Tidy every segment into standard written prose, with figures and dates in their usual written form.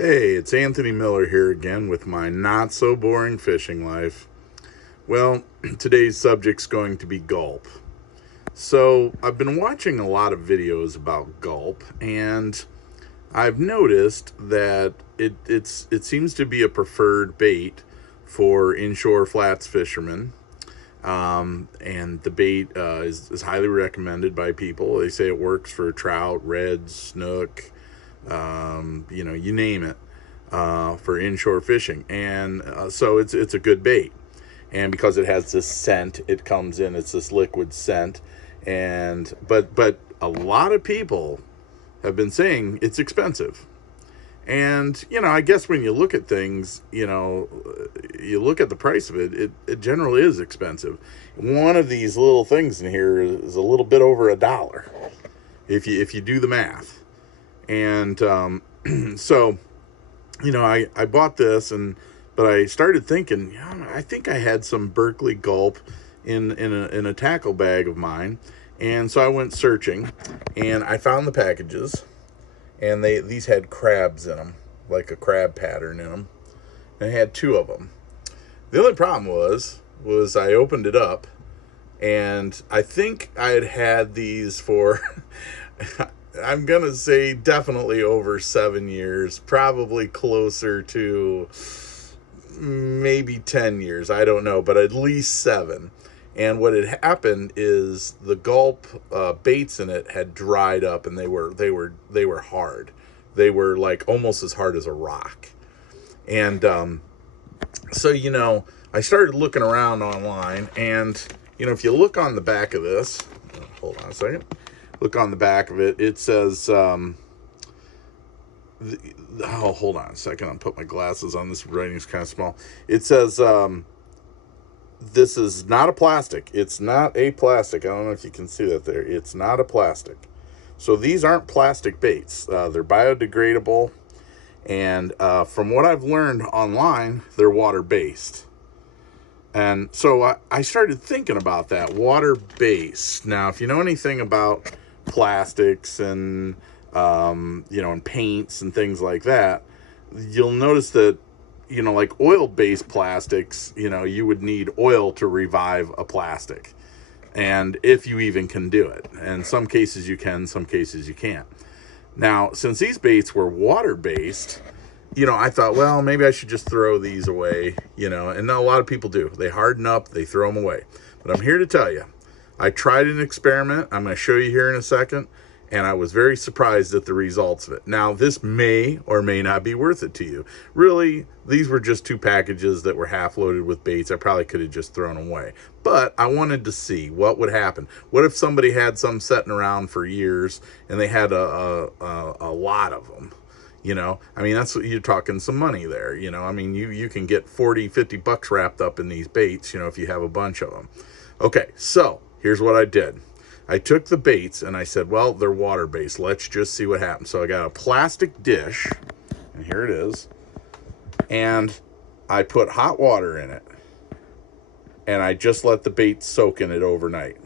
Hey, it's Anthony Miller here again with my not so boring fishing life. Well, today's subject's going to be Gulp. So, I've been watching a lot of videos about Gulp, and I've noticed that it seems to be a preferred bait for inshore flats fishermen. And the bait is highly recommended by people. They say it works for trout, reds, snook, you name it, for inshore fishing. And so it's a good bait. And because it has this scent, it comes in. It's this liquid scent, and but a lot of people have been saying it's expensive. And, I guess when you look at things, you look at the price of it generally is expensive. One of these little things in here is a little bit over $1 if you do the math. And so, I bought this, but I started thinking, I think I had some Berkeley Gulp in a tackle bag of mine. And so I went searching, and I found the packages. And these had crabs in them, like a crab pattern in them. And I had two of them. The only problem was I opened it up, and I think I had these for, I'm going to say definitely over 7 years, probably closer to maybe 10 years. I don't know, but at least 7. And what had happened is the Gulp baits in it had dried up, and they were hard. They were like almost as hard as a rock. And so I started looking around online, and if you look on the back of this, hold on a second. Look on the back of it. It says, hold on a second. I'll put my glasses on. This writing's kind of small. It says, this is not a plastic. It's not a plastic. I don't know if you can see that there. It's not a plastic. So these aren't plastic baits. They're biodegradable. And from what I've learned online, they're water-based. And so I started thinking about that, water-based. Now, if you know anything about plastics and, and paints and things like that, you'll notice that like oil-based plastics, you would need oil to revive a plastic. And if you even can do it. And some cases you can, some cases you can't. Now, since these baits were water-based, I thought, well, maybe I should just throw these away, and a lot of people do. They harden up, they throw them away. But I'm here to tell you, I tried an experiment. I'm going to show you here in a second. And I was very surprised at the results of it. Now, this may or may not be worth it to you. Really, these were just 2 packages that were half loaded with baits. I probably could have just thrown them away. But I wanted to see what would happen. What if somebody had some sitting around for years and they had a lot of them? That's what you're talking, some money there. You can get 40, 50 bucks wrapped up in these baits, if you have a bunch of them. Okay, so here's what I did. I took the baits and I said, well, they're water-based. Let's just see what happens. So I got a plastic dish, and here it is, and I put hot water in it, and I just let the bait soak in it overnight.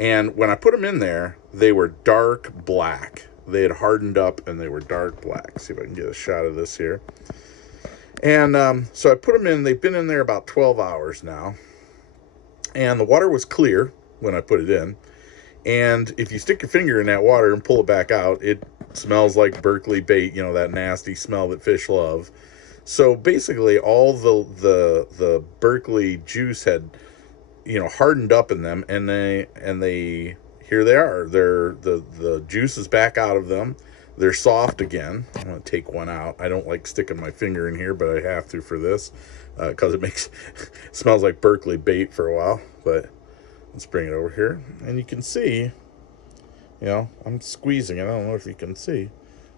And when I put them in there, they were dark black. They had hardened up, and they were dark black. See if I can get a shot of this here. And so I put them in. They've been in there about 12 hours now, and the water was clear when I put it in. And if you stick your finger in that water and pull it back out, it smells like Berkeley bait, that nasty smell that fish love. So basically all the Berkeley juice had, hardened up in them, and they here they are. The juice is back out of them. They're soft again. I'm going to take one out. I don't like sticking my finger in here, but I have to for this, because it smells like Berkeley bait for a while. But let's bring it over here, and you can see, I'm squeezing it. I don't know if you can see,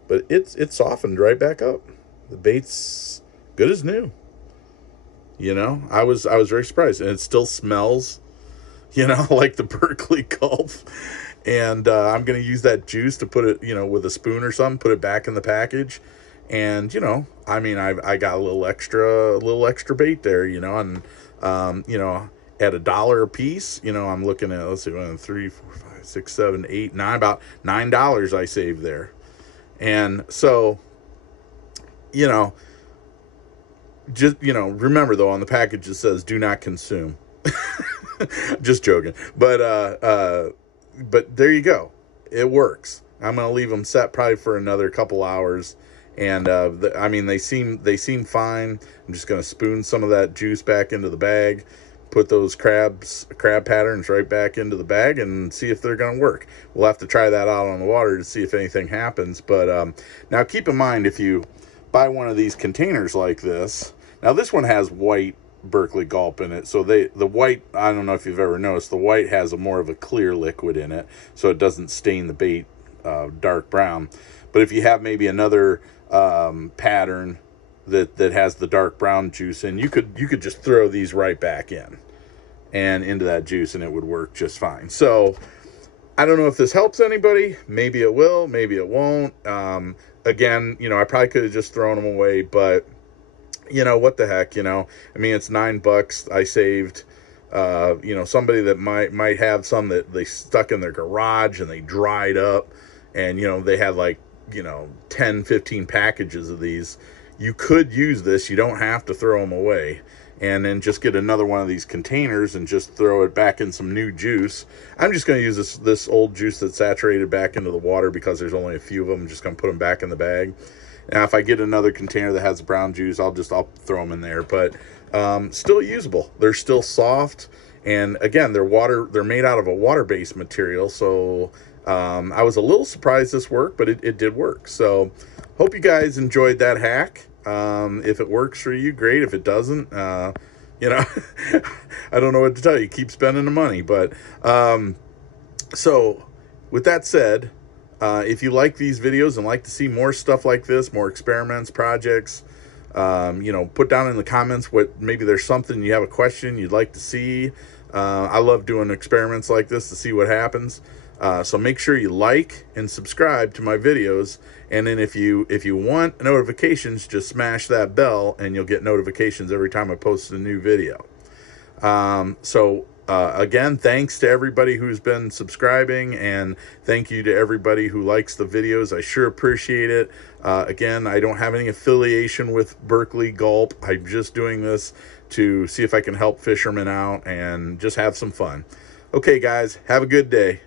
but it's softened right back up. The bait's good as new. I was very surprised, and it still smells, like the Berkeley Gulp. And I'm gonna use that juice to put it, with a spoon or something, put it back in the package, and I got a little extra bait there, and at $1 a piece, I'm looking at, let's see, 1, 3, 4, 5, 6, 7, 8, 9, about $9 I saved there. And so you know, just, remember though, on the package it says do not consume. Just joking. But there you go. It works. I'm going to leave them set probably for another couple hours. And, I mean, they seem fine. I'm just going to spoon some of that juice back into the bag, put those crab patterns right back into the bag, and see if they're going to work. We'll have to try that out on the water to see if anything happens. But now keep in mind, if you buy one of these containers like this, now this one has white Berkeley Gulp in it, so the white, I don't know if you've ever noticed, the white has more of a clear liquid in it, so it doesn't stain the bait dark brown. But if you have maybe another pattern that has the dark brown juice in, you could just throw these right back in and into that juice, and it would work just fine. So I don't know if this helps anybody. Maybe it will, maybe it won't. Again, I probably could have just thrown them away, but what the heck, I mean, it's $9. I saved, somebody that might have some that they stuck in their garage and they dried up, and, they had like, 10, 15 packages of these. You could use this. You don't have to throw them away. And then just get another one of these containers and just throw it back in some new juice. I'm just going to use this old juice that's saturated back into the water because there's only a few of them. I'm just going to put them back in the bag. Now, if I get another container that has brown juice, I'll throw them in there. But still usable. They're still soft. And again, they're made out of a water-based material. So I was a little surprised this worked, but it did work. So hope you guys enjoyed that hack. If it works for you, great. If it doesn't, I don't know what to tell you. Keep spending the money. But so with that said, if you like these videos and like to see more stuff like this, more experiments, projects, put down in the comments what maybe there's something you have a question you'd like to see. I love doing experiments like this to see what happens. So make sure you like and subscribe to my videos. And then if you want notifications, just smash that bell and you'll get notifications every time I post a new video. Again, thanks to everybody who's been subscribing, and thank you to everybody who likes the videos. I sure appreciate it. Again, I don't have any affiliation with Berkeley Gulp. I'm just doing this to see if I can help fishermen out and just have some fun. Okay, guys, have a good day.